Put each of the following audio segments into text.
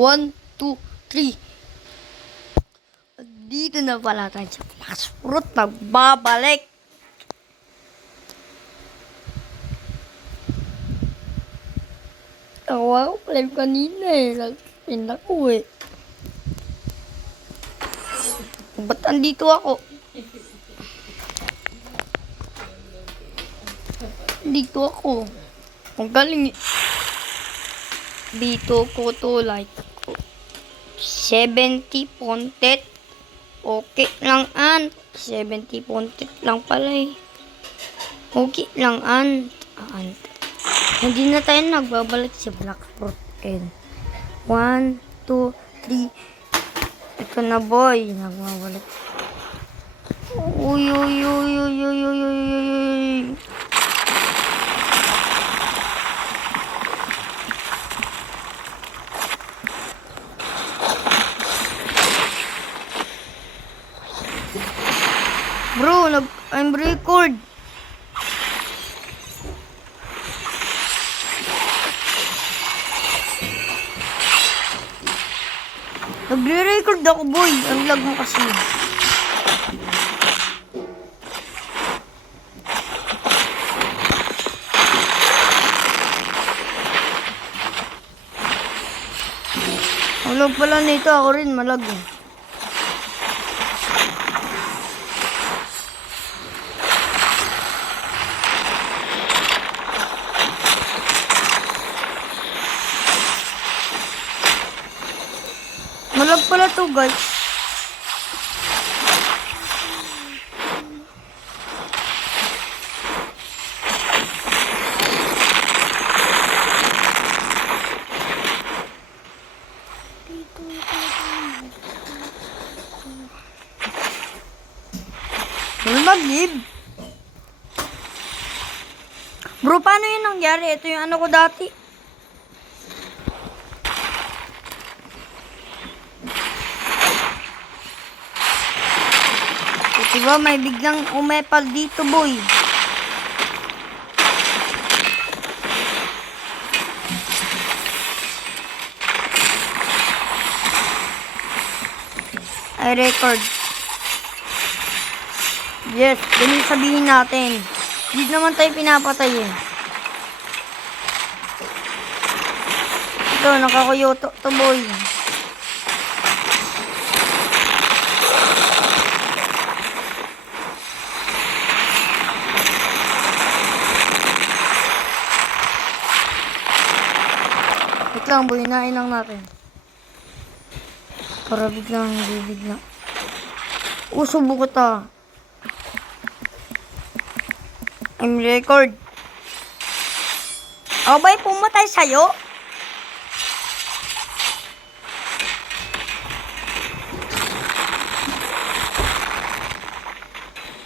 1, 2, 3. Dito na pala tayo sa Flash Fruit. Nagbabalik. Tawa ko live kanina eh. Nag-spin ako eh. Ba't andito ako? Dito ako. Ang galing eh. Dito ko to like 70 pontet. Okay lang an. 70 pontet lang pala eh. Okay lang an. Hindi na tayo nagbabalik sa Black Fruit. 1, 2, 3. Ito na boy. Nagbabalik. Uy, uy, uy, uy, uy, uy, uy, uy. Bro, I'm record. Nagre-record ako, boy. Ang lag mo kasi. Ang lag pala nito. Ako rin malag eh. Malag pala to, guys. Mag-live. Bro, paano yun nangyari? Ito yung ano ko dati. Diba may biglang umepal dito, boy. I record. Yes, ganun sabihin natin. Hindi naman tayo pinapatay eh. Ito, nakakuyoto to, boy. Wait lang, boy. Hinain lang natin. Para biglang bibigla. Subo ko ta. I'm record. Ba'y pumatay sa'yo?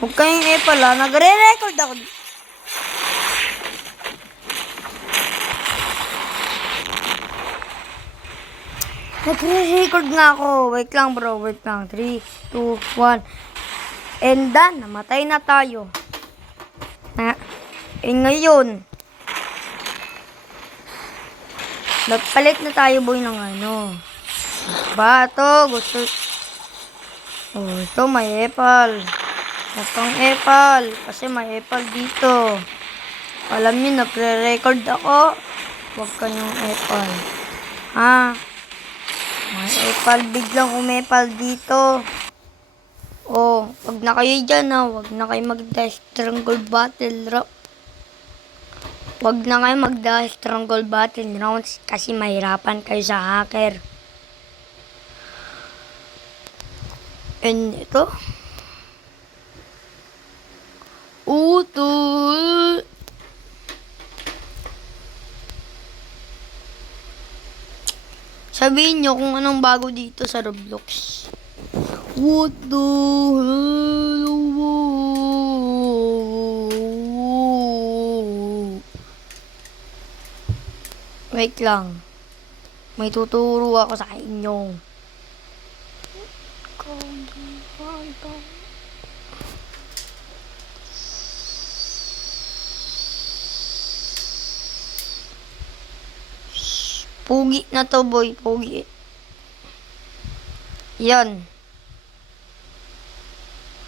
Huwag kayong pala. Nagre-record ako. Nagre-record nga ako. Wait lang, bro. Wait lang. 3, 2, 1. And done. Namatay na tayo. Ngayon. Nagpalit na tayo, boy, ng ano. Bato. Gusto. Ito may epal. Itong epal. Kasi may epal dito. Alam niyo, nagre-record ako. Huwag kayong epal. May epal, biglang umepal dito. Wag na kayo dyan wag na kayo mag-strangle battle round. Wag na kayo mag-strangle battle rounds kasi mahirapan kayo sa hacker. And ito. Utol. Sabihin nyo kung anong bago dito sa Roblox. What the hell? Wait lang. May tuturo ako sa inyo. Pugi na to, boy. Pugi. Yan.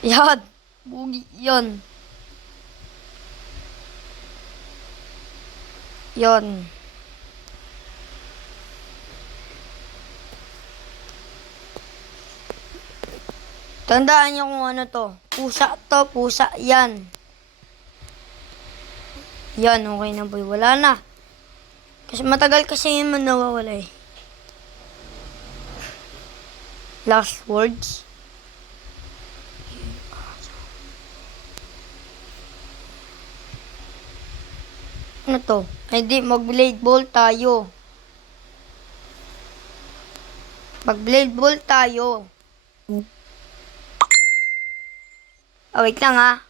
Yan. Bugi. Yan. Yan. Tandaan niyo kung ano to. Pusa to, pusa. Yan. Yan, okay na boy. Wala na. Kasi matagal kasi yun man nawawala eh. Last words. Ano to? Ay di, mag-blade ball tayo. Mag-blade ball tayo. Oh, wait lang ha.